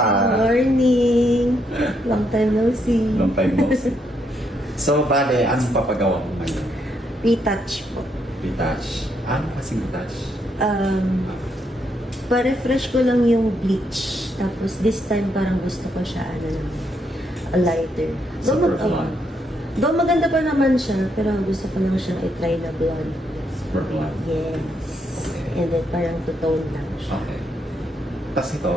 spa. Morning! Long time no see. Long time no see. So, bale, anong papagawa mo ngayon? Retouch po. Retouch. Ano kasing retouch? Pa-refresh ko lang yung bleach. Tapos this time parang gusto ko siya, ano lang, a lighter. Super blonde. Though maganda pa naman siya, pero gusto ko lang siyang i-try na blonde. Super blonde. Yes. Okay. And then parang to-tone lang siya. Okay. Tapos ito,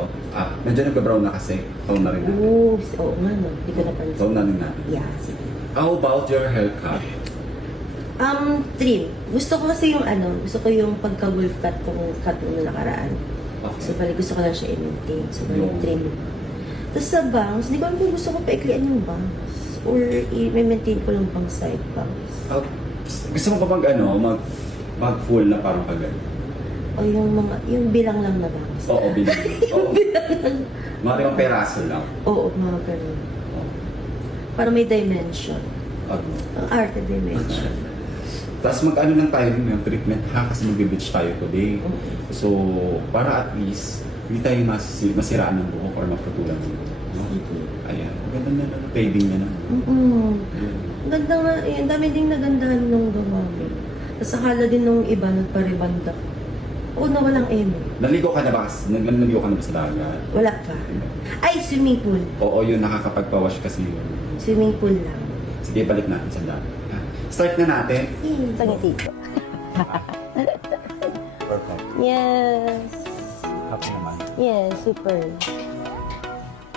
medyo nag-brown na kasi. Tone na rin natin. Oo, oo nga no. Hindi ko napansin. Tone na rin natin. Yeah, sige. How about your haircut? Trim. Gusto ko kasi yung gusto ko yung pagka-wolf cut kung cut mo nakaraan. So, Okay. bali gusto ko lang siya i-maintain. So, bali Yung- trim. Tapos sa bangs, hindi ko alam kung gusto ko paiklian yung bangs. Or i-maintain ko lang pang side bangs. Gusto mo pa mag-full na parang kagad? O yung bilang lang na bangs. Oo, bilang. Oo. Mga limang peraso lang. Oo, mga ganun. Oo. Para may dimension. Ano? Ang arte dimension. Tapos mag-ano lang tayo ng treatment ha, kasi mag-beach tayo today. So, para at least, hindi tayo masiraan ng buhok or maputulan ng buhok. No? Sige. Ayan, maganda na, fading na naman. Ayan. Ganda nga, ang dami ding nagandahan nung gumamit. Tapos akala din nung iba nagparibanda. Oo, na walang eme. Naligo ka na ba? Naligo ka na ba sa dagat? Wala pa. Ay, swimming pool. Oo, yun, nakakapagpawash kasi yun. Swimming pool lang. Sige, balik natin sa dagat. Ha? Start na natin. Sa dito. Perfect. Yes. Happy naman. Yes, super.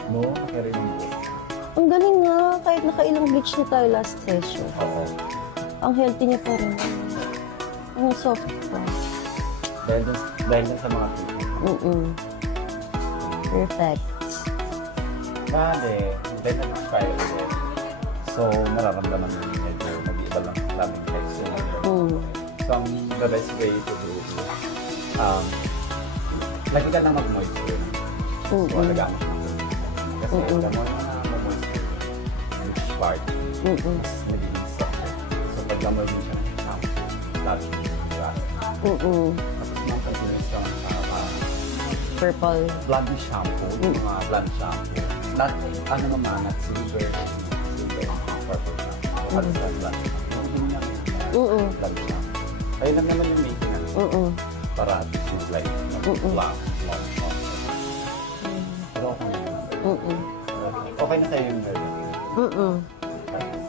Mo, carry ng buhok. Ang galing nga, kahit nakailang bleach na tayo last session. Oo. Ang healthy niya pa rin. Ang soft pa. Dahil dun sa mga treatment. Perfect. Bale, then nag-expire ulit. So, nararamdaman mo medyo nag-iiba lang lamang texture. So, the best way to do is, lagi ka lang mag-moisture. So, alagamot ng kasi the more na mag-moisture, which part, mas nagiging softer. So, pag-gamoy mo siya ng shampoo, lalo yung grass. Tapos, mga continuous ka Purple. blonde shampoo, yung mga blonde shampoo. Not, naman, not silver, purple shampoo. Halos na blonde shampoo. Hindi niya blonde shampoo. Ayun lang naman yung maintenance. Para at least yung like, black, long. Pero okay naman. Okay na sa'yo yung version.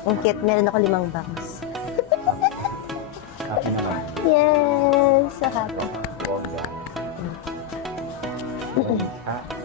Ang cute, meron ako 5 bangs. Happy naman. Yes! Sa happy. Buong dyan. Ha?